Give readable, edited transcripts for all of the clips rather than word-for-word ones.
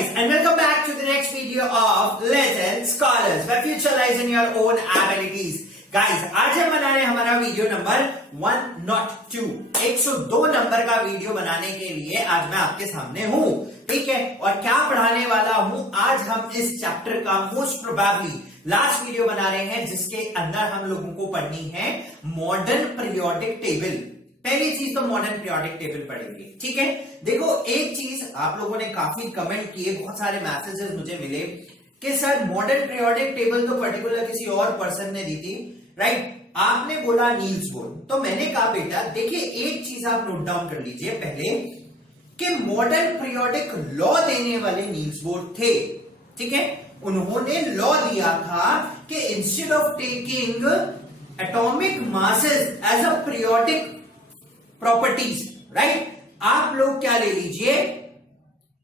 guys, and welcome back to the next video of Legend Scholars, where future lies in your own abilities. Guys, आज हम बना रहे हैं हमारा video number 102 102 number का video बनाने के लिए आज मैं आपके सामने हूँ, ठीक है। और क्या पढ़ाने वाला हूँ, आज हम इस चैप्टर का मोस्ट प्रोबेबली लास्ट वीडियो बना रहे हैं, जिसके अंदर हम लोगों को पढ़नी है मॉडर्न पीरियोडिक टेबल। पहली चीज तो मॉडर्न पीरियोडिक टेबल पढ़ेंगे, ठीक है। देखो, एक चीज आप लोगों ने काफी कमेंट किए, बहुत सारे मैसेजेस मुझे मिले कि सर मॉडर्न पीरियोडिक टेबल तो पर्टिकुलर किसी और पर्सन ने दी थी, राइट। आपने बोला नील्स बोर, तो मैंने कहा बेटा देखिए एक चीज आप नोट डाउन कर लीजिए पहले कि मॉडर्न पीरियोडिक लॉ देने वाले नील्स बोर थे, ठीक है। उन्होंने लॉ दिया था कि instead of taking atomic masses as a periodic properties, right, आप लोग क्या ले लीजिए,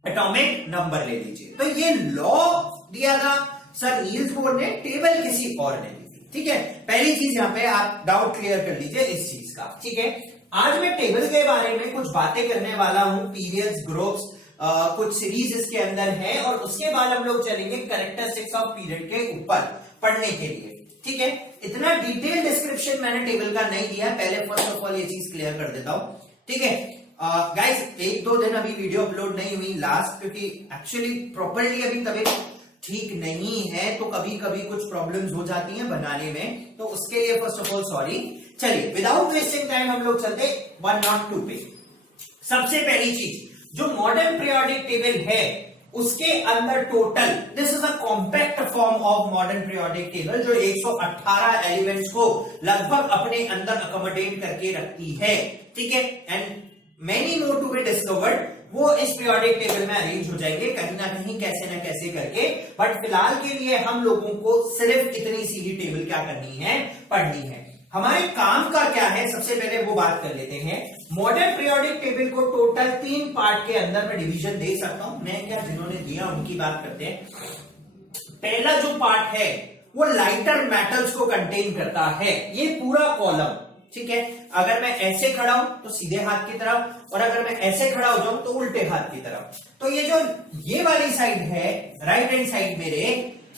एटॉमिक नंबर ले लीजिए। तो ये लॉ दिया था सर नील्स बोर ने, टेबल किसी और ने दी थी, ठीक है। पहली चीज यहां पे आप डाउट क्लियर कर लीजिए इस चीज का, ठीक है। आज मैं टेबल के बारे में कुछ बातें करने वाला हूं, पीरियड्स, ग्रुप्स, कुछ सीरीज इसके अंदर है, और उसके बाद हम लोग चलेंगे कैरेक्टरिस्टिक्स ऑफ पीरियड के ऊपर पढ़ने के लिए, ठीक है। इतना डिटेल डिस्क्रिप्शन मैंने टेबल का नहीं दिया, पहले फर्स्ट ऑफ ऑल ये चीज क्लियर कर देता हूं, ठीक है। गाइस, एक दो दिन अभी वीडियो अपलोड नहीं हुई लास्ट, क्योंकि एक्चुअली प्रॉपरली अभी तबीयत ठीक नहीं है, तो कभी कभी कुछ प्रॉब्लम्स हो जाती हैं बनाने में, तो उसके लिए फर्स्ट ऑफ ऑल सॉरी। चलिए विदाउट वेस्टिंग टाइम हम लोग चलते 102 पे। सबसे पहली चीज जो मॉडर्न पीरियोडिक टेबल है उसके अंदर total, this is a compact form of modern periodic table जो 118 एलिमेंट्स को लगभग अपने अंदर अकोमोडेट करके रखती है, ठीक है। And many more to be discovered, वो इस पीरियोडिक टेबल में अरेंज हो जाएंगे कहीं ना कहीं, कैसे ना कैसे करके। बट फिलहाल के लिए हम लोगों को सिर्फ इतनी सीधी टेबल क्या करनी है, पढ़नी है। हमारे काम का क्या है, सबसे पहले वो बात कर लेते हैं। मॉडर्न पीरियोडिक टेबल को टोटल 3 पार्ट के अंदर मैं डिवीजन दे सकता हूं, मैं क्या, जिन्होंने दिया उनकी बात करते हैं। पहला जो पार्ट है वो लाइटर मेटल्स को कंटेन करता है, ये पूरा कॉलम, ठीक है। अगर मैं ऐसे खड़ा हूं तो सीधे हाथ की तरफ, और अगर मैं ऐसे खड़ा हो जाऊं तो उल्टे हाथ की तरफ। तो ये जो ये वाली साइड है, राइट हैंड साइड मेरे,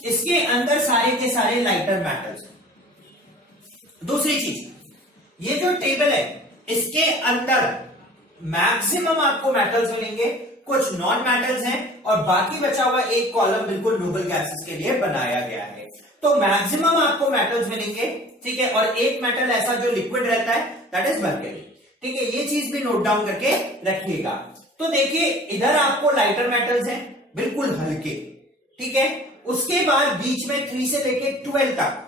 इसके अंदर सारे के सारे लाइटर मेटल्स। दूसरी चीज, ये जो टेबल है इसके अंदर मैक्सिमम आपको मेटल्स मिलेंगे, कुछ नॉन मेटल्स हैं, और बाकी बचा हुआ एक कॉलम बिल्कुल नोबल गैसेस के लिए बनाया गया है। तो मैक्सिमम आपको मेटल्स मिलेंगे, ठीक है। और एक मेटल ऐसा जो लिक्विड रहता है, दैट इज मर्क्यूरी, ठीक है। ये चीज भी नोट डाउन करके रखिएगा। तो देखिए इधर आपको लाइटर मेटल्स हैं बिल्कुल हल्के, ठीक है। उसके बाद बीच में 3 से लेके 12 तक,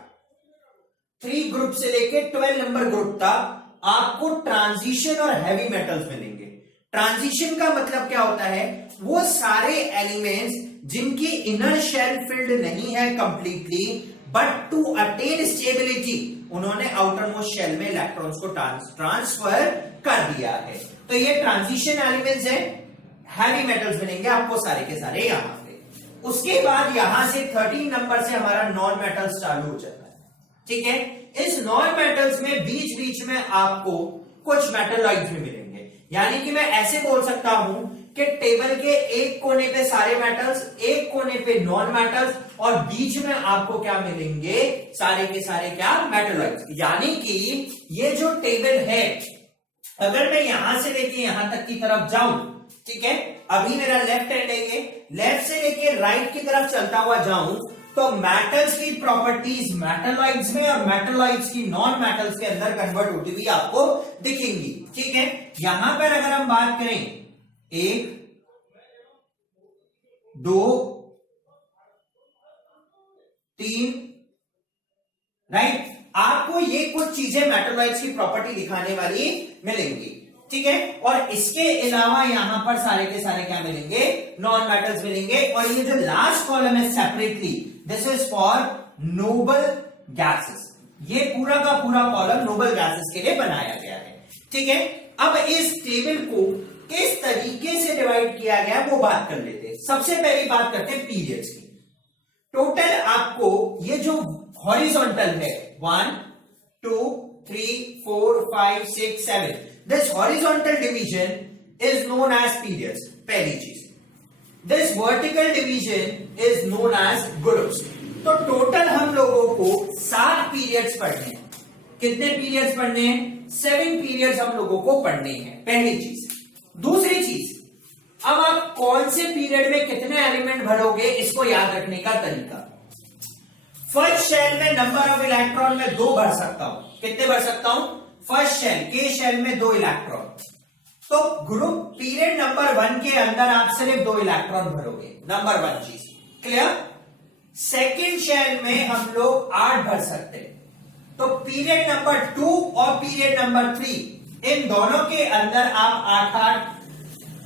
3 ग्रुप से लेके 12 नंबर ग्रुप तक आपको ट्रांजिशन और हैवी मेटल्स मिलेंगे। ट्रांजिशन का मतलब क्या होता है, वो सारे एलिमेंट्स जिनकी इनर शेल फिल्ड नहीं है completely, but to attain stability उन्होंने आउटर मोस्ट शेल में इलेक्ट्रॉन्स को ट्रांसफर कर दिया है। तो ये ट्रांजिशन एलिमेंट्स है, हैवी मेटल्स मिलेंगे आपको सारे के सारे यहां पे। उसके बाद यहां से 13 नंबर से हमारा नॉन मेटल्स चालू हो जाता है, ठीक है। इस नॉन मेटल्स में बीच बीच में आपको कुछ मेटलॉइड्स भी मिलेंगे, यानी कि मैं ऐसे बोल सकता हूं कि टेबल के एक कोने पे सारे मेटल्स, एक कोने पे नॉन मेटल्स, और बीच में आपको क्या मिलेंगे, सारे के सारे क्या, मेटलॉइड्स। यानी कि ये जो टेबल है, अगर मैं यहां से लेके यहां तक की तरफ जाऊं, ठीक है, अभी मेरा लेफ्ट हैंड है ये, लेफ्ट से लेके राइट की तरफ चलता हुआ जाऊं, तो मेटल्स की प्रॉपर्टीज मेटलॉइड्स में और मेटलॉइड्स की नॉन मेटल्स के अंदर कन्वर्ट होती हुई आपको दिखेंगी, ठीक है। यहां पर अगर हम बात करें 1, 2, 3, राइट, आपको ये कुछ चीजें मेटलॉइड्स की प्रॉपर्टी दिखाने वाली मिलेंगी, ठीक है। और इसके अलावा यहां पर सारे के सारे क्या मिलेंगे, नॉन मेटल्स मिलेंगे। और ये जो लास्ट कॉलम है separately, this is for noble gases, ये पूरा का पूरा कॉलम नोबल गैसेस के लिए बनाया गया है, ठीक है। अब इस टेबल को किस तरीके से डिवाइड किया गया वो बात कर लेते हैं। सबसे पहली बात करते हैं पीरियड्स की। टोटल आपको ये जो हॉरिजॉन्टल है 1, 2, 3, 4, 5, 6, 7, this horizontal division is known as periods. पहली चीज, this vertical division is known age groups. तो टोटल हम लोगों को 7 पीरियड्स पढ़ने हैं। कितने पीरियड्स पढ़ने हैं? 7 पीरियड्स हम लोगों को पढ़ने हैं, पहली चीज। दूसरी चीज, अब आप कौन से पीरियड में कितने एलिमेंट भरोगे इसको याद रखने का तरीका। फर्स्ट शेल में नंबर ऑफ इलेक्ट्रॉन में 2 भर सकता हूं। कितने भर सकता हूं? फर्स्ट शेल के शेल में 2 इलेक्ट्रॉन। तो ग्रुप पीरियड नंबर 1 के अंदर आप सिर्फ 2 इलेक्ट्रॉन भरोगे, नंबर 1 चीज क्लियर। सेकेंड शेल में हम लोग 8 भर सकते हैं। तो पीरियड नंबर 2 और पीरियड नंबर 3 इन दोनों के अंदर आप 8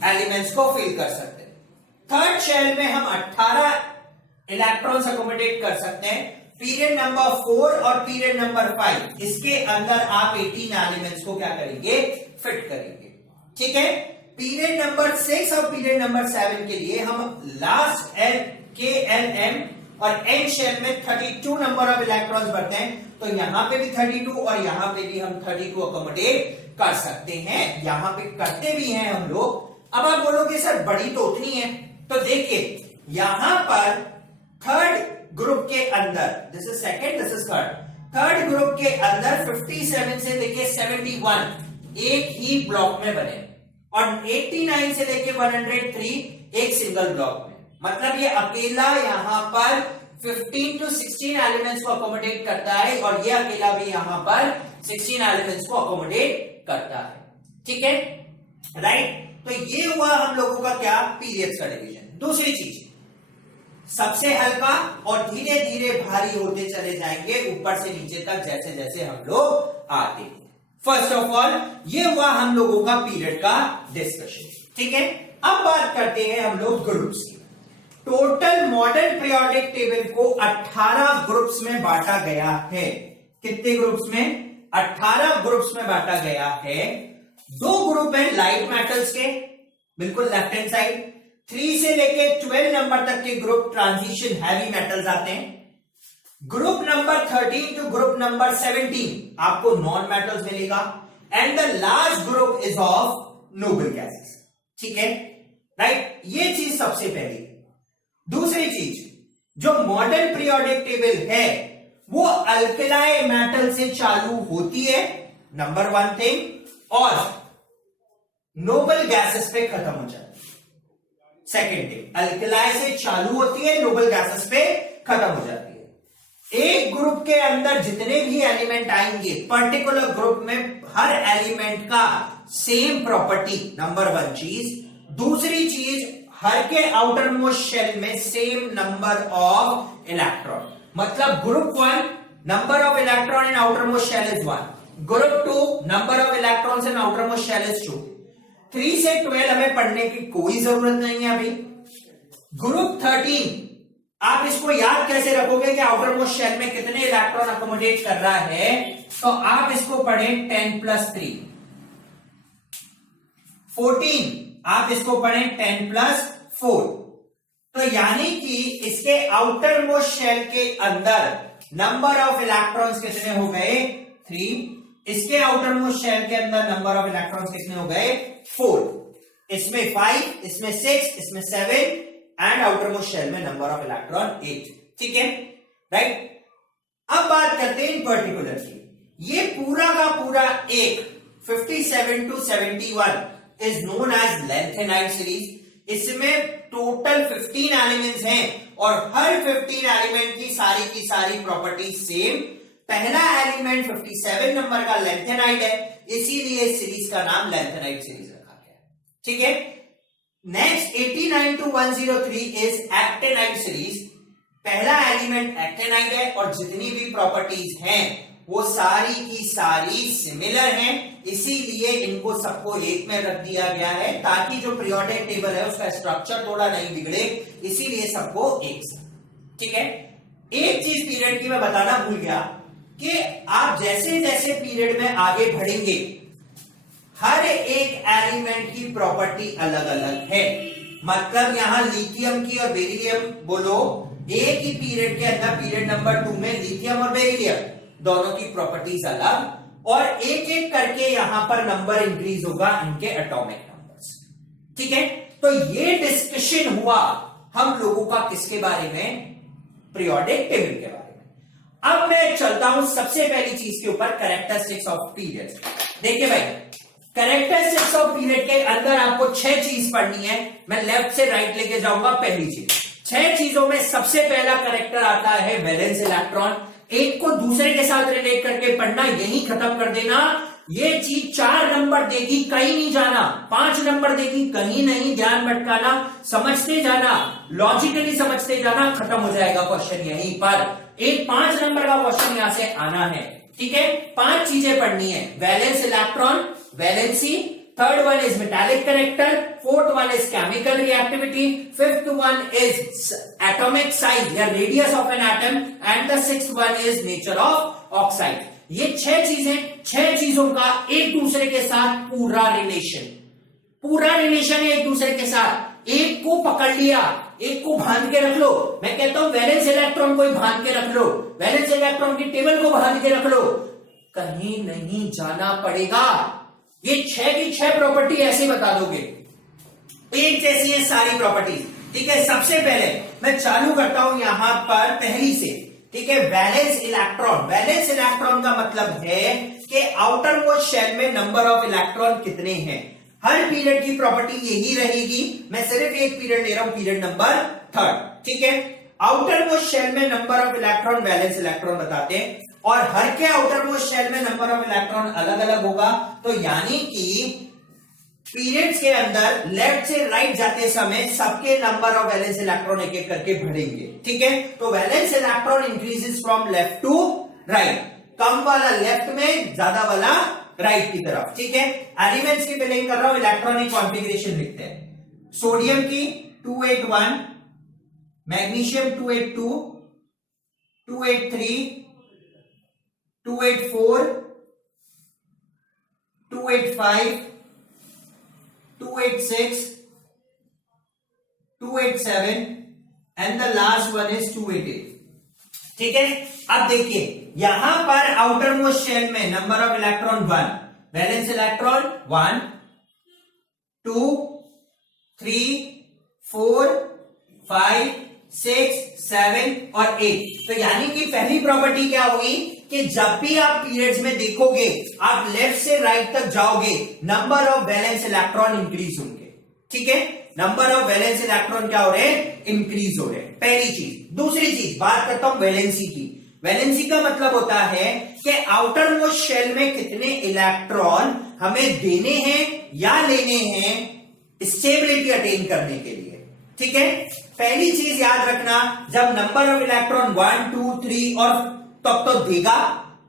एलिमेंट्स को फिल कर सकते हैं। थर्ड शेल में हम 18 इलेक्ट्रॉन्स अकोमोडेट कर सकते हैं। पीरियड नंबर 4 और पीरियड नंबर 5 इसके अंदर आप 18 एलिमेंट्स को क्या करेंगे? फिट करेंगे। ठीक है। पीरियड नंबर 6 और पीरियड नंबर 7 के लिए हम लास्ट एल के एल एम और एन शेल में 32 नंबर ऑफ इलेक्ट्रॉन्स भरते हैं। तो यहां पे भी 32 और यहां पे भी हम 32 अकोमोडेट कर सकते हैं, यहां पे करते भी हैं हम लोग। अब आप बोलोगे सर बड़ी तो उतनी है, तो देखिए यहां पर थर्ड ग्रुप के अंदर, this is second, this is third group के अंदर 57 से लेके 71 एक ही ब्लॉक में बने और 89 से लेके 103 एक सिंगल ब्लॉक में। मतलब ये अकेला यहां पर 15 to 16 एलिमेंट्स को अकोमोडेट करता है और ये अकेला भी यहां पर 16 एलिमेंट्स को अकोमोडेट करता है। ठीक है, राइट। तो ये हुआ हम लोगों का क्या? पीरियड्स का डिवीजन। दूसरी चीज, सबसे हल्का और धीरे धीरे भारी होते चले जाएंगे ऊपर से नीचे तक जैसे जैसे हम लोग आते हैं। फर्स्ट ऑफ ऑल ये हुआ हम लोगों का पीरियड का डिस्कशन। ठीक है, अब बात करते हैं हम लोग ग्रुप्स की। टोटल मॉडर्न पीरियोडिक टेबल को 18 ग्रुप्स में बांटा गया है। कितने ग्रुप्स में? 18 ग्रुप्स में बांटा गया है। 2 ग्रुप है लाइट मेटल्स के, बिल्कुल लेफ्ट हैंड साइड। 3 से लेके 12 नंबर तक के ग्रुप ट्रांजिशन हैवी मेटल्स आते हैं। Group number 13 to group number 17 आपको नॉन मेटल्स मिलेगा। And the last group is of noble gases. ठीक है, राइट। ये चीज सबसे पहली। दूसरी चीज, जो मॉडर्न पीरियोडिक टेबल है वो अल्कलाई मेटल से चालू होती है, नंबर 1 थिंग, और नोबल गैसेस पे खत्म हो जाती है, सेकेंड थिंग। अल्कलाई से चालू होती है, नोबल गैसेस पे खत्म हो जाती है। एक ग्रुप के अंदर जितने भी एलिमेंट आएंगे, पर्टिकुलर ग्रुप में हर एलिमेंट का सेम प्रॉपर्टी, नंबर 1 चीज। दूसरी चीज, हर के आउटर मोस्ट शेल में सेम नंबर ऑफ इलेक्ट्रॉन। मतलब group 1 number of electron in outermost shell is 1, group 2 number of electrons in outermost shell is 2। 3 से 12 हमें पढ़ने की कोई जरूरत नहीं है अभी। ग्रुप 13 आप इसको याद कैसे रखोगे कि आउटर मोस्ट शेल में कितने इलेक्ट्रॉन अकोमोडेट कर रहा है? तो आप इसको पढ़ें 10 + 3। 14 आप इसको पढ़ें 10 + 4। तो यानी कि इसके आउटर मोस्ट शेल के अंदर नंबर ऑफ इलेक्ट्रॉन्स कितने हो गए? 3। इसके आउटर मोस्ट शेल के अंदर नंबर ऑफ इलेक्ट्रॉन्स कितने हो गए? 4। इसमें 5, इसमें 6, इसमें 7 एंड आउटर मोस्ट शेल में नंबर ऑफ इलेक्ट्रॉन 8। ठीक है, राइट। अब बात करते हैं इन पर्टिकुलर की। ये पूरा का पूरा एक 57 to 71 is known as lanthanide series. इसमें टोटल 15 एलिमेंट्स हैं और हर 15 एलिमेंट की सारी प्रॉपर्टी सेम। पहला एलिमेंट 57 नंबर का लैंथेनाइड है, इसीलिए इस सीरीज का नाम लैंथेनाइड सीरीज रखा गया। ठीक है, next 89 to 103 is actinide series. पहला एलिमेंट एक्टेनाइड है और जितनी भी प्रॉपर्टीज हैं वो सारी की सारी सिमिलर हैं, इसीलिए इनको सबको एक में रख दिया गया है ताकि जो पीरियोडिक टेबल है उसका स्ट्रक्चर थोड़ा नहीं बिगड़े, इसीलिए सबको एक साथ। ठीक है, एक चीज पीरियड की मैं बताना भूल गया कि आप जैसे जैसे पीरियड में आगे बढ़ेंगे हर एक एलिमेंट की प्रॉपर्टी अलग अलग है। मतलब यहां लिथियम की और बेरिलियम बोलो, एक ही पीरियड के अंदर पीरियड नंबर 2 में लिथियम और बेरिलियम दोनों की प्रॉपर्टीज अलग, और एक एक करके यहां पर नंबर इंक्रीज होगा इनके एटॉमिक नंबर्स। ठीक है, तो ये डिस्कशन हुआ हम लोगों का किसके बारे में, पीरियोडिक टेबल के बारे में। अब मैं चलता हूं सबसे पहली चीज के ऊपर, कैरेक्टरिस्टिक्स ऑफ पीरियड। देखिए भाई, कैरेक्टरिस्टिक्स ऑफ पीरियड के अंदर आपको 6 चीज पढ़नी है। मैं लेफ्ट से राइट लेके जाऊंगा। पहली चीज, 6 चीजों में सबसे पहला कैरेक्टर आता है वैलेंस इलेक्ट्रॉन। एक को दूसरे के साथ रिलेट करके पढ़ना, यही खत्म कर देना। ये चीज 4 नंबर देगी, कहीं नहीं जाना। 5 नंबर देगी, कहीं नहीं, ध्यान भटकाना, समझते जाना, लॉजिकली समझते जाना, खत्म हो जाएगा क्वेश्चन यहीं पर। एक 5 नंबर का क्वेश्चन यहां से आना है, ठीक है। 5 चीजें पढ़नी है, valence electron, valency, third one is metallic character, fourth one is chemical reactivity, fifth one is atomic size या radius of an atom, and the sixth one is nature of oxide. ये 6 चीजें, 6 चीजों का एक दूसरे के साथ पूरा रिलेशन है एक दूसरे के साथ। एक को पकड़ लिया, एक को बांध के रख लो। मैं कहता हूं वैलेंस इलेक्ट्रॉन को ही बांध के रख लो, वैलेंस इलेक्ट्रॉन की टेबल को बांध के रख लो, कहीं नहीं जाना पड़ेगा। ये 6 की 6 प्रॉपर्टी ऐसे बता दोगे, एक जैसी है सारी प्रॉपर्टी, ठीक है। सबसे पहले मैं चालू करता हूं यहां पर पहली से, ठीक है। वैलेंस इलेक्ट्रॉन, वैलेंस इलेक्ट्रॉन का मतलब है कि आउटर मोस्ट शेल में नंबर ऑफ इलेक्ट्रॉन कितने हैं। हर पीरियड की प्रॉपर्टी यही रहेगी। मैं सिर्फ एक पीरियड ले रहा हूं, पीरियड नंबर 3, ठीक है। आउटर मोस्ट शेल में number of electron valence electron बताते हैं, और हर के आउटर मोस्ट शेल में नंबर ऑफ इलेक्ट्रॉन अलग अलग होगा। तो यानी कि पीरियड्स के अंदर लेफ्ट से राइट जाते समय सबके नंबर ऑफ वैलेंस इलेक्ट्रॉन एक एक करके बढ़ेंगे, ठीक है। तो valence electron increases from left to right, कम वाला लेफ्ट में, ज्यादा वाला राइट की तरफ, ठीक है। एलिमेंट्स की फिलिंग कर रहा हूं, इलेक्ट्रॉनिक कॉन्फ़िगरेशन लिखते हैं। सोडियम की 281, magnesium 282, 283, 284, 285, 286, 287 and the last one is 288, ठीक है। अब देखिए यहां पर आउटर मोस्ट शेल में number of electron 1, valence electron 1, 2, 3, 4, 5, 6, 7 और 8। तो यानी कि पहली प्रॉपर्टी क्या हुई कि जब भी आप पीरियड्स में देखोगे, आप लेफ्ट से राइट तक जाओगे, number of valence electron increase होंगे, ठीक है। नंबर ऑफ वैलेंस इलेक्ट्रॉन क्या हो रहे हैं, इंक्रीज हो रहे हैं, पहली चीज। दूसरी चीज बात करता हूं वैलेंसी की। वैलेंसी का मतलब होता है कि आउटर मोस्ट शेल में कितने इलेक्ट्रॉन हमें देने हैं या लेने हैं स्टेबिलिटी अटेन करने के लिए, ठीक है। पहली चीज याद रखना, जब नंबर ऑफ इलेक्ट्रॉन 1, 2, 3 और तब तो देगा,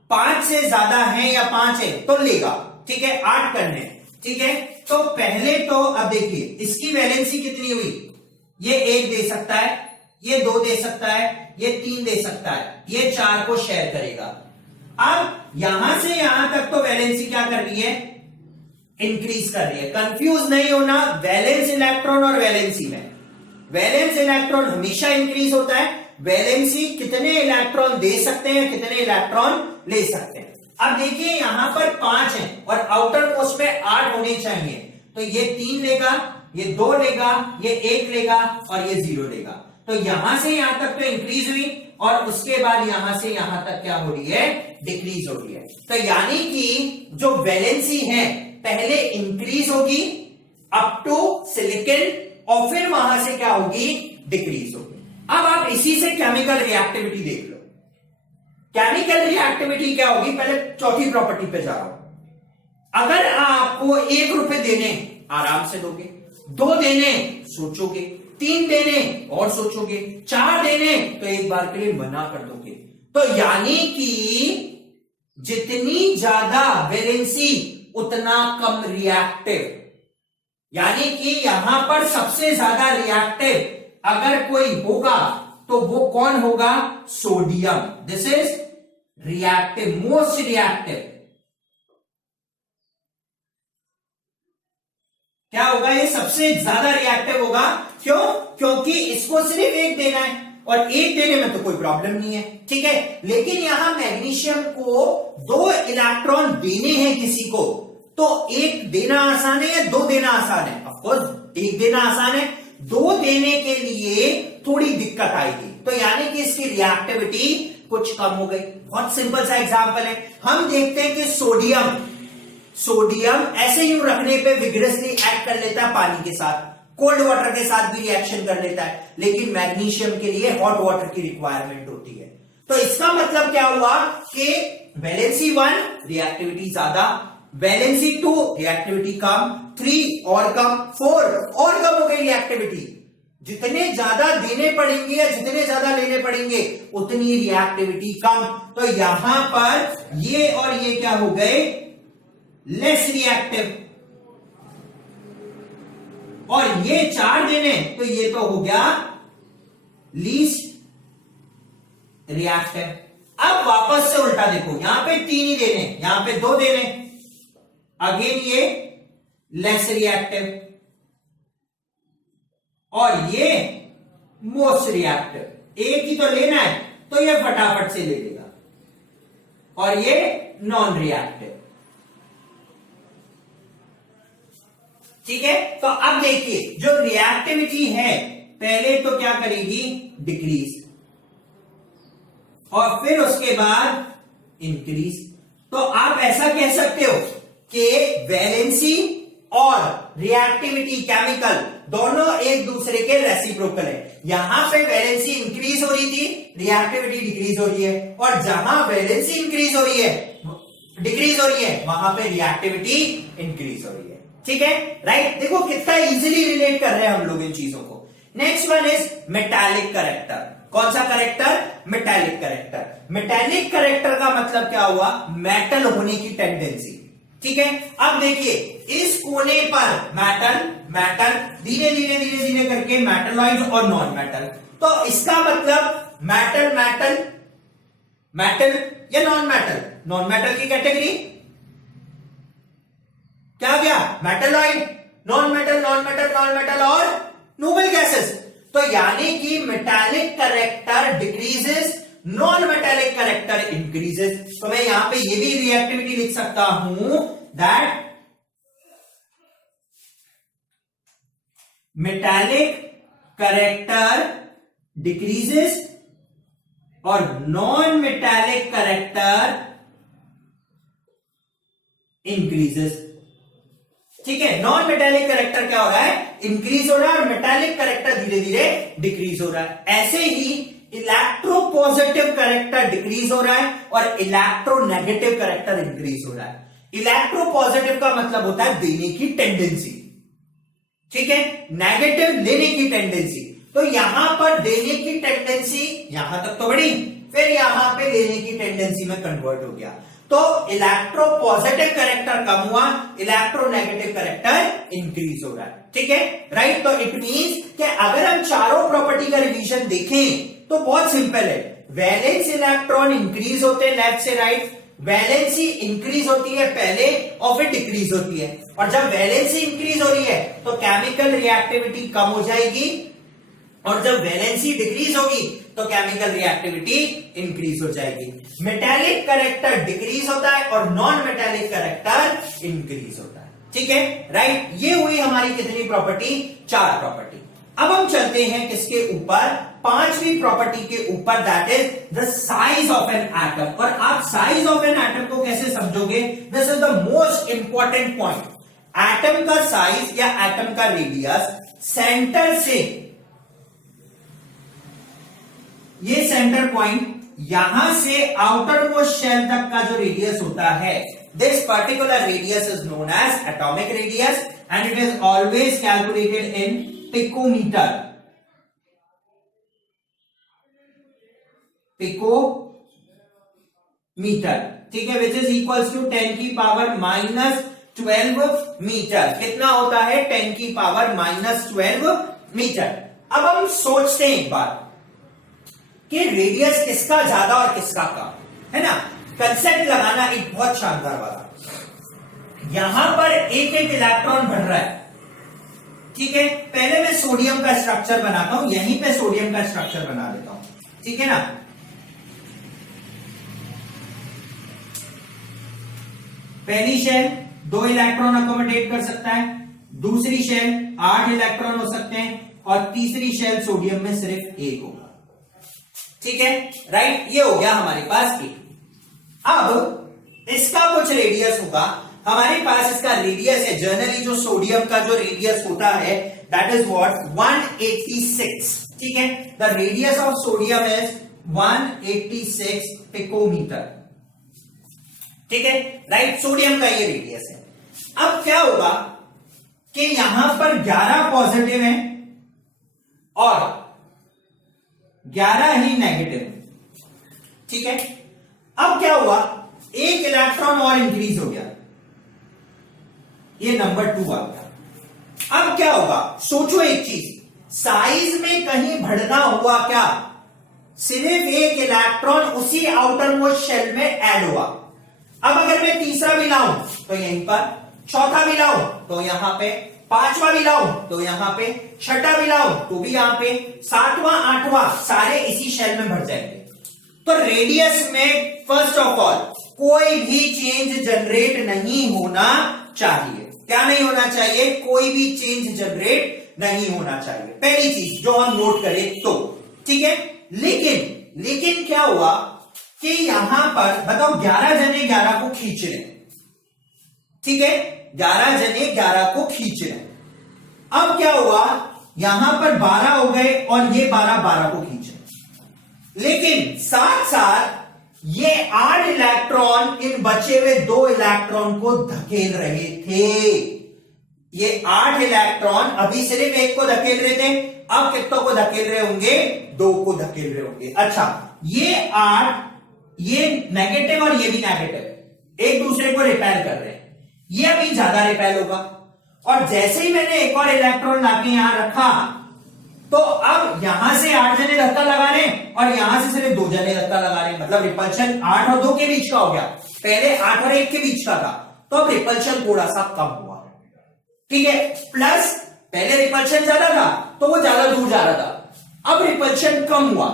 5 से ज्यादा है या 5 है तो लेगा, ठीक है। 8 करने, ठीक है। तो पहले तो अब देखिए इसकी वैलेंसी कितनी हुई, ये 1 दे सकता है, ये 2 दे सकता है, ये 3 दे सकता है, ये 4 को शेयर करेगा। अब यहां से यहां तक तो वैलेंसी क्या कर रही है, इंक्रीज कर रही है। कंफ्यूज नहीं होना वैलेंस इलेक्ट्रॉन और वैलेंसी में। वैलेंस इलेक्ट्रॉन हमेशा इंक्रीज होता है, वैलेंसी कितने इलेक्ट्रॉन दे सकते हैं, कितने इलेक्ट्रॉन ले सकते हैं। अब देखिए यहां पर 5 है और आउटर मोस्ट में 8 होने चाहिए, तो ये 3 लेगा, ये 2 लेगा, ये 1 लेगा और ये 0 लेगा। तो यहां से यहां तक तो इंक्रीज हुई और उसके बाद यहां से यहां तक क्या हो रही है, डिक्रीज हो रही है। तो यानी कि जो वैलेंसी है पहले इंक्रीज होगी अप टू सिलिकॉन और फिर वहां से क्या होगी, डिक्रीज होगी। अब आप इसी से केमिकल रिएक्टिविटी देख लो। केमिकल रिएक्टिविटी क्या होगी, पहले चौथी प्रॉपर्टी पे जा रहा हूं। अगर आपको 1 रुपए देने, आराम से दोगे, 2 देने सोचोगे, 3 देने और सोचोगे, 4 देने तो एक बार के लिए मना कर दोगे। तो यानी कि जितनी ज्यादा वैलेंसी उतना कम रिएक्टिव, यानी कि यहां पर सबसे ज्यादा रिएक्टिव अगर कोई होगा तो वो कौन होगा, sodium. This is reactive, most reactive. क्या होगा, ये सबसे ज्यादा रिएक्टिव होगा। क्यों, क्योंकि इसको सिर्फ 1 देना है और 1 देने में तो कोई प्रॉब्लम नहीं है, ठीक है। लेकिन यहां मैग्नीशियम को 2 इलेक्ट्रॉन देने हैं किसी को, तो 1 देना आसान है या 2 देना आसान है? ऑफ कोर्स 1 देना आसान है। 2 देने के लिए थोड़ी दिक्कत आएगी, तो यानी कि इसकी रिएक्टिविटी कुछ कम हो गई। बहुत सिंपल सा एग्जांपल है, हम देखते हैं कि सोडियम ऐसे यूं रखने पे विग्रेसली एक्ट कर लेता है पानी के साथ, कोल्ड वाटर के साथ भी रिएक्शन कर लेता है, लेकिन मैग्नीशियम के लिए हॉट वाटर की रिक्वायरमेंट होती है। तो इसका मतलब क्या हुआ कि वैलेंसी 1 रिएक्टिविटी ज्यादा, वैलेंसी 2 रिएक्टिविटी कम, 3 और कम, 4 और कम हो गई रिएक्टिविटी। जितने ज्यादा देने पड़ेंगे या जितने ज्यादा लेने पड़ेंगे उतनी रिएक्टिविटी कम। तो यहां पर ये और ये क्या हो गए, लेस रिएक्टिव, और ये 4 देने तो ये तो हो गया लीस्ट रिएक्टिव। अब वापस से उल्टा देखो, यहां पे 3 ही देने, यहां पे 2 देने, अगेन ये लेस रिएक्टिव, और ये मोस्ट रिएक्टिव। एक ही तो लेना है तो ये फटाफट से ले लेगा, और ये नॉन रिएक्टिव। ठीक है, तो अब देखिए जो रिएक्टिविटी है पहले तो क्या करेगी, डिक्रीज, और फिर उसके बाद इंक्रीज। तो आप ऐसा कह सकते हो कि वैलेंसी और रिएक्टिविटी केमिकल दोनों एक दूसरे के रेसिप्रोकल है। यहां पे वैलेंसी इंक्रीज हो रही थी, रिएक्टिविटी डिक्रीज हो रही है, और जहां वैलेंसी इंक्रीज हो रही है, डिक्रीज हो रही है, वहां पे रिएक्टिविटी इंक्रीज हो रही है। ठीक है, राइट। देखो कितना इजीली रिलेट कर रहे हैं हम लोग इन चीजों को। Next one is metallic character. कौन सा character, metallic character. Metallic character का मतलब क्या हुआ, मेटल होने की टेंडेंसी। ठीक है, अब देखिए इस कोने पर मेटल धीरे धीरे धीरे धीरे करके मेटलॉइड और नॉन मेटल। तो इसका मतलब मेटल या नॉन मेटल, नॉन मेटल की कैटेगरी क्या गया, मेटलॉइड, नॉन मेटल और नोबल गैसेस। तो यानी कि metallic character decreases, non metallic character increases. तो मैं यहां पे ये भी रिएक्टिविटी लिख सकता हूं दैट मेटालिक करेक्टर डिक्रीजेस और नॉन मेटालिक करेक्टर इंक्रीजेस। ठीक है, नॉन मेटालिक करेक्टर क्या हो रहा है, इंक्रीज हो रहा है, और मेटालिक करेक्टर धीरे धीरे डिक्रीज हो रहा है। ऐसे ही इलेक्ट्रोपॉजिटिव करेक्टर डिक्रीज हो रहा है और इलेक्ट्रोनेगेटिव करेक्टर इंक्रीज हो रहा है। इलेक्ट्रोपॉजिटिव का मतलब होता है देने की टेंडेंसी, ठीक है, नेगेटिव लेने की टेंडेंसी। तो यहां पर देने की टेंडेंसी यहां तक तो बढ़ी, फिर यहां पे लेने की टेंडेंसी में कन्वर्ट हो गया। तो इलेक्ट्रोपॉजिटिव करेक्टर कम हुआ, इलेक्ट्रोनेगेटिव करेक्टर इंक्रीज हो रहा है। ठीक है, राइट। तो इट मींस कि अगर हम चारों प्रॉपर्टी का रिवीजन देखें तो बहुत सिंपल है। वैलेंस इलेक्ट्रॉन इंक्रीज होते हैं लेफ्ट से राइट, वैलेंसी इंक्रीज होती है पहले और फिर डिक्रीज होती है। और जब वैलेंसी इंक्रीज हो रही है तो केमिकल रिएक्टिविटी कम हो जाएगी, और जब वैलेंसी डिक्रीज होगी तो केमिकल रिएक्टिविटी इंक्रीज हो जाएगी। मेटालिक करेक्टर डिक्रीज होता है और नॉन मेटालिक करेक्टर इंक्रीज होता है। ठीक है, राइट। ये हुई हमारी कितनी प्रॉपर्टी, 4 प्रॉपर्टी। अब हम चलते हैं किसके ऊपर, 5वीं प्रॉपर्टी के ऊपर, that is the size of an atom. और आप साइज ऑफ एन एटम को कैसे समझोगे, this is the most important point. Atom का साइज या एटम का रेडियस सेंटर से, ये सेंटर पॉइंट यहां से आउटर मोस्ट शेल तक का जो रेडियस होता है, this particular radius is known as atomic radius and it is always calculated in picometer. Picometer, ठीक है, विच इज इक्वल्स टू 10 की पावर -12 मीटर। कितना होता है, 10 की पावर -12 मीटर। अब हम सोचते हैं एक बात कि रेडियस किसका ज्यादा और किसका कम है ना। कंसेप्ट लगाना एक बहुत शानदार वाला। यहां पर एक एक इलेक्ट्रॉन बढ़ रहा है, ठीक है। पहले मैं सोडियम का स्ट्रक्चर बनाता हूं, यहीं पे सोडियम का स्ट्रक्चर बना लेता हूं, ठीक है ना। पहली शेल 2 इलेक्ट्रॉन अकोमोडेट कर सकता है, दूसरी शेल 8 इलेक्ट्रॉन हो सकते हैं, और तीसरी शेल सोडियम में सिर्फ एक होगा। ठीक है, राइट, ये हो गया हमारे पास एक। अब इसका कुछ रेडियस होगा, हमारे पास इसका रेडियस है, जनरली जो सोडियम का जो रेडियस होता है दैट इज व्हाट 186। ठीक है, the radius of sodium is 186 picometer. ठीक है, राइट, सोडियम का ये रेडियस है। अब क्या होगा कि यहां पर 11 पॉजिटिव है और 11 ही नेगेटिव। ठीक है, अब क्या हुआ, एक इलेक्ट्रॉन और इंक्रीज हो गया, ये नंबर 2 आ गया। अब क्या होगा, सोचो एक चीज, साइज में कहीं बढ़ना हुआ क्या, सिर्फ एक इलेक्ट्रॉन उसी आउटर मोस्ट शेल में ऐड हुआ। अब अगर मैं तीसरा भी लाऊं तो यहीं पर, चौथा भी लाऊं तो यहां पे, पांचवा भी लाऊं तो यहां पे, छठा भी लाऊं तो भी यहां पे, सातवां आठवां सारे इसी शेल में भर जाएंगे। तो रेडियस में फर्स्ट ऑफ ऑल कोई भी चेंज जनरेट नहीं होना चाहिए। क्या नहीं होना चाहिए, कोई भी चेंज जनरेट नहीं होना चाहिए, पहली चीज जो हम नोट करें तो। ठीक है, लेकिन क्या हुआ कि यहां पर बताओ 11 जने 11 को खींच रहे हैं। ठीक है, 11 जने 11 को खींच रहे हैं। अब क्या हुआ, यहां पर 12 हो गए और ये 12 को खींच रहे, लेकिन साथ साथ ये 8 इलेक्ट्रॉन इन बचे हुए 2 इलेक्ट्रॉन को धकेल रहे थे। ये 8 इलेक्ट्रॉन अभी सिर्फ एक को धकेल रहे थे, अब कितनों को धकेल रहे होंगे, 2 को धकेल रहे होंगे। अच्छा, ये 8, ये नेगेटिव और ये भी नेगेटिव एक दूसरे को रिपेल कर रहे हैं, ये अभी ज्यादा रिपेल होगा। और जैसे ही मैंने एक और इलेक्ट्रॉन लाके यहां रखा तो अब यहां से 8 जने धक्का लगा रहे हैं और यहां से सिर्फ 2 जने धक्का लगा रहे हैं, मतलब रिपल्शन 8 और 2 के बीच का हो गया, पहले 8 और 1 के बीच का था, तो अब रिपल्शन थोड़ा सा कम हुआ। ठीक है, प्लस पहले रिपल्शन ज्यादा था तो वो ज्यादा दूर जा रहा था, अब रिपल्शन कम हुआ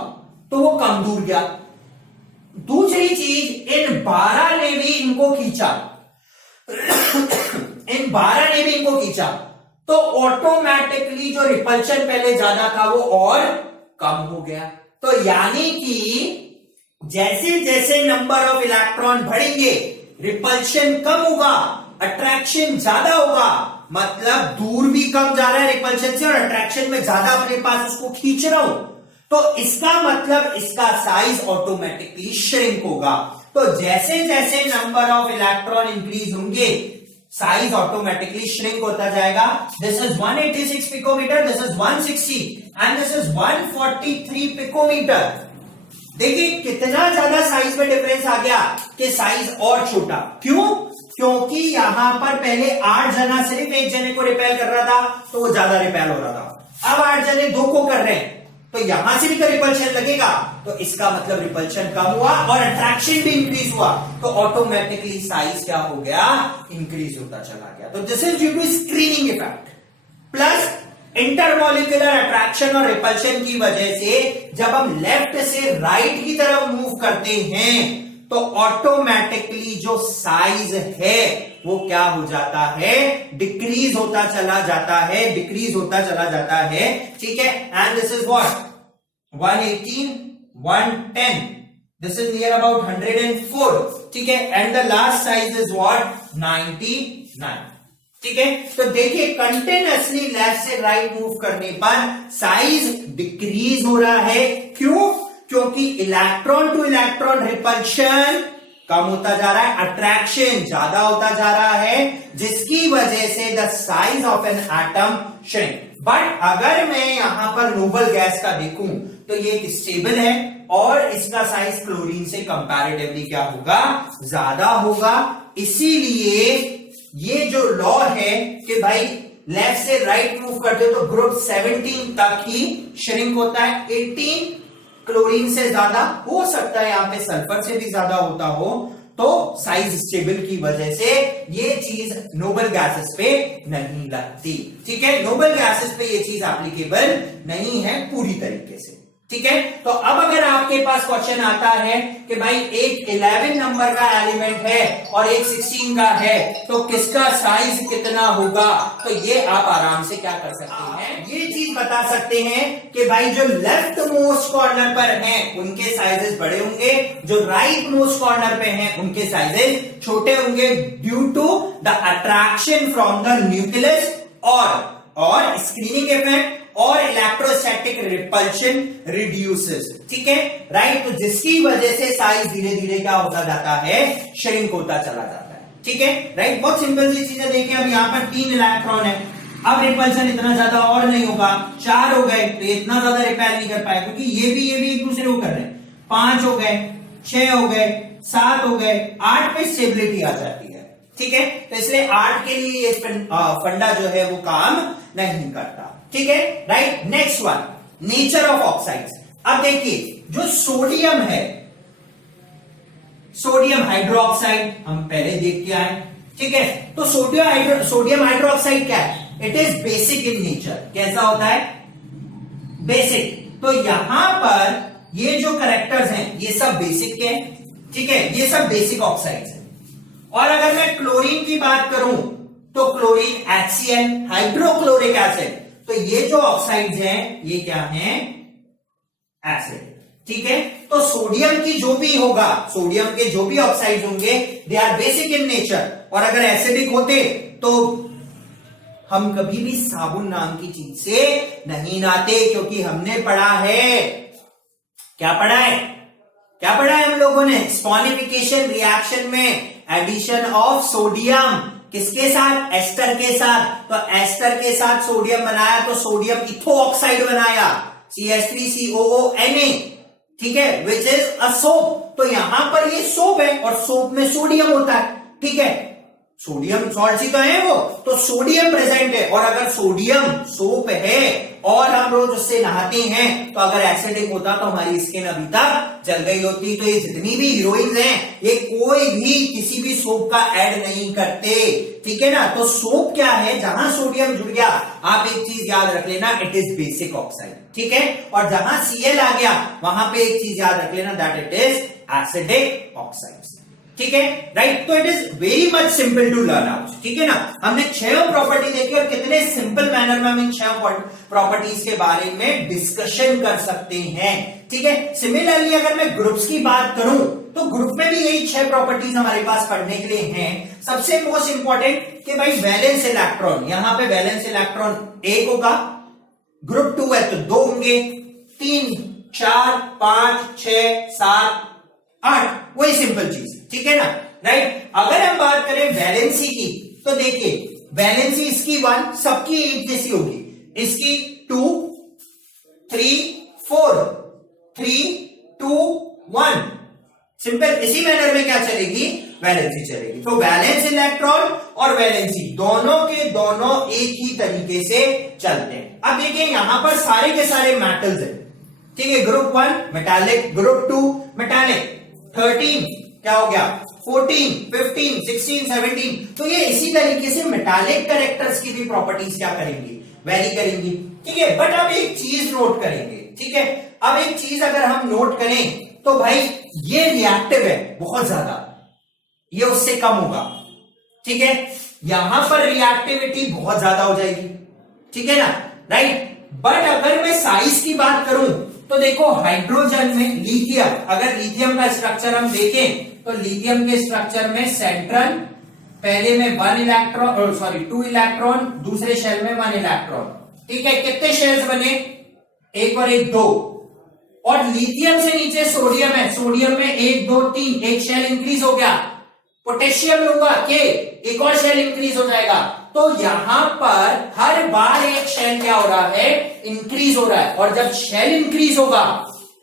तो वो कम दूर गया। दूसरी चीज, इन 12 ने भी इनको खींचा इन 12 ने भी इनको खींचा, तो ऑटोमेटिकली जो रिपल्शन पहले ज्यादा था वो और कम हो गया। तो यानी कि जैसे जैसे नंबर ऑफ इलेक्ट्रॉन बढ़ेंगे रिपल्शन कम होगा, अट्रैक्शन ज्यादा होगा, मतलब दूर भी कम जा रहा है रिपल्शन से और अट्रैक्शन में ज्यादा अपने पास उसको खींच रहा हूं, तो इसका मतलब इसका साइज ऑटोमेटिकली श्रिंक होगा। तो जैसे जैसे नंबर ऑफ इलेक्ट्रॉन इंक्रीज होंगे साइज ऑटोमेटिकली श्रिंक होता जाएगा। This is 186 picometer, this is 160 and this is 143 picometer. देखिए कितना ज्यादा साइज में डिफरेंस आ गया कि साइज और छोटा। क्यों? क्योंकि यहां पर पहले 8 जना सिर्फ एक जने को रिपेल कर रहा था तो वो ज्यादा रिपेल हो रहा था, अब 8 जने 2 को कर रहे हैं तो यहां से भी तो रिपल्शन लगेगा, तो इसका मतलब रिपल्शन कम हुआ और अट्रैक्शन भी इंक्रीज हुआ, तो ऑटोमेटिकली साइज क्या हो गया, इंक्रीज होता चला गया। तो this is due to screening effect plus intermolecular attraction और रिपल्शन की वजह से जब हम लेफ्ट से राइट की तरफ मूव करते हैं तो ऑटोमेटिकली जो साइज है वो क्या हो जाता है, डिक्रीज होता चला जाता है, डिक्रीज होता चला जाता है। ठीक है, and this is what 118, 110, this is near about 104। ठीक है, and the last size is what 99। ठीक है, तो देखिए कंटिन्यूअसली लेफ्ट से राइट मूव करने पर साइज डिक्रीज हो रहा है। क्यों? क्योंकि इलेक्ट्रॉन टू इलेक्ट्रॉन रिपल्शन कम होता जा रहा है, अट्रैक्शन ज्यादा होता जा रहा है, जिसकी वजह से the size of an atom shrink. But अगर मैं यहां पर नोबल गैस का देखूं तो ये एक स्टेबल है और इसका साइज क्लोरीन से कंपैरेटिवली क्या होगा, ज्यादा होगा। इसीलिए ये जो लॉ है कि भाई लेफ्ट से राइट मूव करते हो तो ग्रुप 17 तक ही श्रिंक होता है, 18 क्लोरीन से ज्यादा हो सकता है, यहां पे सल्फर से भी ज्यादा होता हो, तो साइज स्टेबल की वजह से ये चीज नोबल गैसेस पे नहीं लगती। ठीक है, नोबल गैसेस पे ये चीज एप्लीकेबल नहीं है पूरी तरीके से। ठीक है। तो अब अगर आपके पास क्वेश्चन आता है कि भाई एक 11 नंबर का एलिमेंट है और एक 16 का है, तो किसका साइज कितना होगा, तो ये आप आराम से क्या कर सकते हैं, ये चीज बता सकते हैं कि भाई जो लेफ्ट मोस्ट कॉर्नर पर हैं उनके साइजेस बड़े होंगे, जो राइट मोस्ट कॉर्नर पे हैं उनके साइजेस छोटे होंगे, due to the attraction from the nucleus और स्क्रीनिंग इफेक्ट और इलेक्ट्रोस्टैटिक रिपल्शन रिड्यूसेस। ठीक है, राइट। तो जिसकी वजह से साइज धीरे धीरे क्या होता जाता है, श्रिंक होता चला जाता है। ठीक है, राइट। बहुत सिंपल सी चीजें देखें, अब यहां पर 3 इलेक्ट्रॉन है, अब रिपल्शन इतना ज्यादा और नहीं होगा, 4 हो गए तो इतना ज्यादा रिपेल नहीं कर पाए, क्योंकि ये भी एक दूसरे को कर रहे हैं। 5 हो गए, 6 हो गए, 7 हो गए, 8 पे स्टेबिलिटी आ जाती है। ठीक है, तो इसलिए 8 के लिए ये फंडा जो है वो काम नहीं करता। ठीक है, right. Next one, nature of oxides. अब देखिए जो सोडियम है, सोडियम हाइड्रोक्साइड हम पहले देख के आए। ठीक है, तो सोडियम हाइड्रोक्साइड क्या है, it is basic in nature. कैसा होता है, बेसिक। तो यहां पर ये जो कैरेक्टर्स हैं ये सब बेसिक के हैं। ठीक है, ये सब बेसिक ऑक्साइड्स हैं। और अगर मैं क्लोरीन की बात करूं तो क्लोरीन HCl, हाइड्रोक्लोरिक एसिड। तो ये जो ऑक्साइड्स हैं ये क्या हैं, एसिड। ठीक है, तो सोडियम की जो भी होगा, सोडियम के जो भी ऑक्साइड्स होंगे they are basic in nature, और अगर एसिडिक होते तो हम कभी भी साबुन नाम की चीज से नहीं नहाते, क्योंकि हमने पढ़ा है, क्या पढ़ा है, क्या पढ़ा है हम लोगों ने, स्पॉनिफिकेशन रिएक्शन में एडिशन ऑफ सोडियम किसके साथ, एस्टर के साथ। तो एस्टर के साथ सोडियम बनाया तो सोडियम इथो ऑक्साइड बनाया, CH3COONA। ठीक है, विच इज अ सोप। तो यहां पर ये सोप है और सोप में सोडियम होता है। ठीक है, सोडियम सॉल्ट सी का है वो, तो सोडियम प्रेजेंट है। और अगर सोडियम सोप है और हम रोज उससे नहाते हैं, तो अगर एसिडिक होता तो हमारी स्किन अभी तक जल गई होती। तो ये जितनी भी हीरोइंस हैं ये कोई भी किसी भी सोप का ऐड नहीं करते। ठीक है ना, तो सोप क्या है, जहां सोडियम जुड़ गया, आप एक चीज याद रख लेना, इट इज बेसिक ऑक्साइड। ठीक है, और जहां Cl आ गया वहां पे एक चीज याद रख लेना, that it is acidic oxide. ठीक है, राइट। तो it is very much simple to learn out. ठीक है ना, हमने 6 प्रॉपर्टी देखी और कितने सिंपल मैनर में हम इन 6 प्रॉपर्टीज के बारे में डिस्कशन कर सकते हैं। ठीक है, सिमिलरली अगर मैं ग्रुप्स की बात करूं तो ग्रुप में भी यही 6 प्रॉपर्टीज हमारे पास पढ़ने के लिए हैं। सबसे मोस्ट इंपॉर्टेंट कि भाई वैलेंस इलेक्ट्रॉन, यहां पे वैलेंस इलेक्ट्रॉन 1 होगा, ग्रुप 2 है तो 2 होंगे, 3, 4, 5, 6, 7, 8, वही सिंपल चीज। ठीक है ना, राइट। अगर हम बात करें वैलेंसी की, तो देखिए वैलेंसी इसकी 1, सबकी एक जैसी होगी, इसकी 2, 3, 4, 3, 2, 1। सिंपल इसी मैनर में क्या चलेगी, वैलेंसी चलेगी। तो वैलेंस इलेक्ट्रॉन और वैलेंसी दोनों के दोनों एक ही तरीके से चलते हैं। अब देखिए यहां पर सारे के सारे मेटल्स हैं। ठीक है, ग्रुप 1 मेटालिक, ग्रुप 2 मेटालिक, 13 क्या हो गया, 14, 15, 16, 17। तो ये इसी तरीके से मेटालिक कैरेक्टर्स की भी प्रॉपर्टीज क्या करेंगी, वेरी करेंगी। ठीक है, बट अब एक चीज नोट करेंगे। ठीक है, अब एक चीज अगर हम नोट करें तो भाई ये रिएक्टिव है बहुत ज्यादा, ये उससे कम होगा। ठीक है, यहां पर रिएक्टिविटी बहुत ज्यादा हो जाएगी। ठीक है ना, राइट। बट अगर मैं साइज की बात करूं तो देखो हाइड्रोजन में लिथियम, अगर लिथियम का स्ट्रक्चर हम देखें तो लिथियम के स्ट्रक्चर में सेंट्रल पहले में 2 इलेक्ट्रॉन, दूसरे शेल में 1 इलेक्ट्रॉन। ठीक है, कितने शेल्स बने, 1 और 1 2। और लिथियम से नीचे सोडियम है, सोडियम में 1 2 3, एक शेल इंक्रीज हो गया। पोटेशियम लूंगा के, एक और शेल इंक्रीज हो जाएगा। तो यहां पर हर बार एक शेल क्या हो रहा है, इंक्रीज हो रहा है। और जब शेल इंक्रीज होगा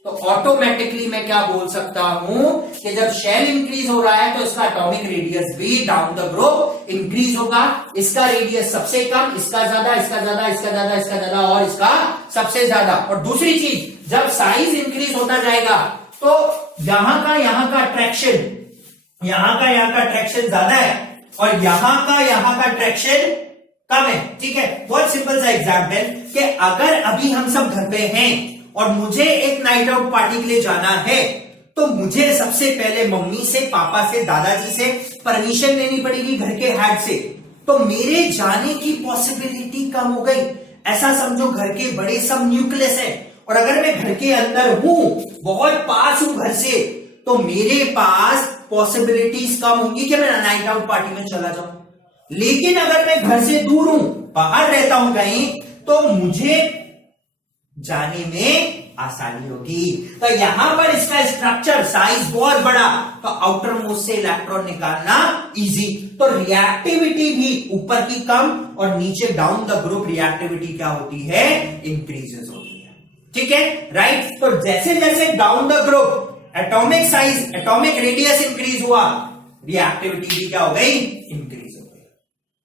तो ऑटोमेटिकली मैं क्या बोल सकता हूं कि जब शेल इंक्रीज हो रहा है तो इसका एटॉमिक रेडियस भी डाउन द ग्रुप इंक्रीज होगा। इसका रेडियस सबसे कम, इसका ज्यादा, इसका ज्यादा, इसका ज्यादा, इसका ज्यादा और इसका सबसे ज्यादा। और दूसरी चीज, जब साइज इंक्रीज होता जाएगा तो यहां का अट्रैक्शन, यहां का अट्रैक्शन ज्यादा है और यहां का अट्रैक्शन कम है। ठीक है, बहुत सिंपल सा एग्जाम्पल कि अगर अभी हम सब घर पे हैं और मुझे एक नाइट आउट पार्टी के लिए जाना है, तो मुझे सबसे पहले मम्मी से, पापा से, दादाजी से परमिशन लेनी पड़ेगी, घर के हेड से। तो मेरे जाने की पॉसिबिलिटी कम हो गई। ऐसा समझो घर के बड़े सब न्यूक्लियस है, और अगर मैं घर के अंदर हूं, बहुत पास हूं घर से, तो मेरे पास पॉसिबिलिटीज कम होंगी कि मैं नाइट आउट पार्टी में चला जाऊं। लेकिन अगर मैं घर से दूर हूं, बाहर रहता हूं कहीं, तो मुझे जाने में आसानी होगी। तो यहां पर इसका स्ट्रक्चर साइज बहुत बड़ा, तो आउटर मोस्ट से इलेक्ट्रॉन निकालना इजी। तो रिएक्टिविटी भी ऊपर की कम और नीचे डाउन द ग्रुप रिएक्टिविटी क्या होती है, इंक्रीजेस होती है। ठीक है, राइट। तो जैसे जैसे down the group atomic size, atomic radius increase हुआ, रिएक्टिविटी भी क्या हो गई, इंक्रीज हो गई।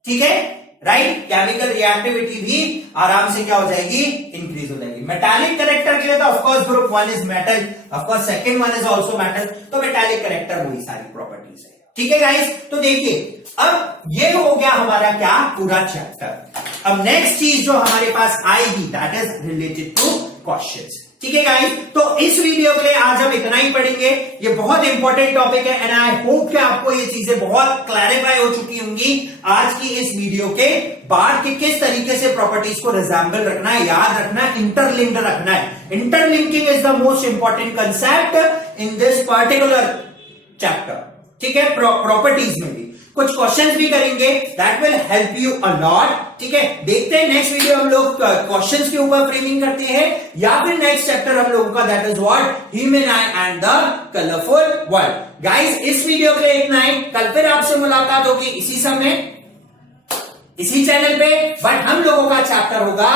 ठीक है, राइट। केमिकल रिएक्टिविटी भी आराम से क्या हो जाएगी, इंक्रीज हो जाएगी। मेटालिक कैरेक्टर के लिए तो of course group 1 is metal, of course second one is also metal, तो मेटालिक कैरेक्टर वही सारी प्रॉपर्टीज है। ठीक है गाइस, तो देखिए अब ये हो गया हमारा क्या, पूरा चैप्टर। अब नेक्स्ट चीज जो हमारे पास आएगी that is related two questions. ठीक है गाइस, तो इस वीडियो के लिए आज हम इतना ही पढ़ेंगे। ये बहुत इंपॉर्टेंट टॉपिक है एंड आई होप कि आपको ये चीजें बहुत क्लैरिफाई हो चुकी होंगी आज की इस वीडियो के बाद, कि किस तरीके से प्रॉपर्टीज को रिजेंबल रखना है, याद रखना है, इंटरलिंक्ड रखना है। Interlinking is the most important concept in this particular chapter. ठीक है, प्रॉपर्टीज में भी कुछ क्वेश्चंस भी करेंगे, that will help you a lot. ठीक है, देखते हैं नेक्स्ट वीडियो हम लोग क्वेश्चंस के ऊपर फ्रेमिंग करते हैं, या फिर नेक्स्ट चैप्टर हम लोगों का that is what, human I and the colourful world. Guys इस वीडियो के लिए इतना ही, कल फिर आपसे मुलाकात होगी इसी समय, इसी चैनल पे, बट हम लोगों का चैप्टर होगा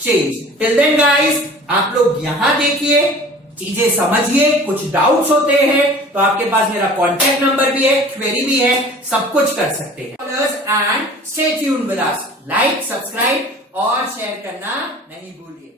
चेंज। टिल देन गाइस आप लोग यहां देखिए, चीजें समझिए, कुछ डाउट्स होते हैं तो आपके पास मेरा कॉन्टैक्ट नंबर भी है, क्वेरी भी है, सब कुछ कर सकते हैं। And stay tuned with us, like, subscribe और शेयर करना नहीं भूलिए।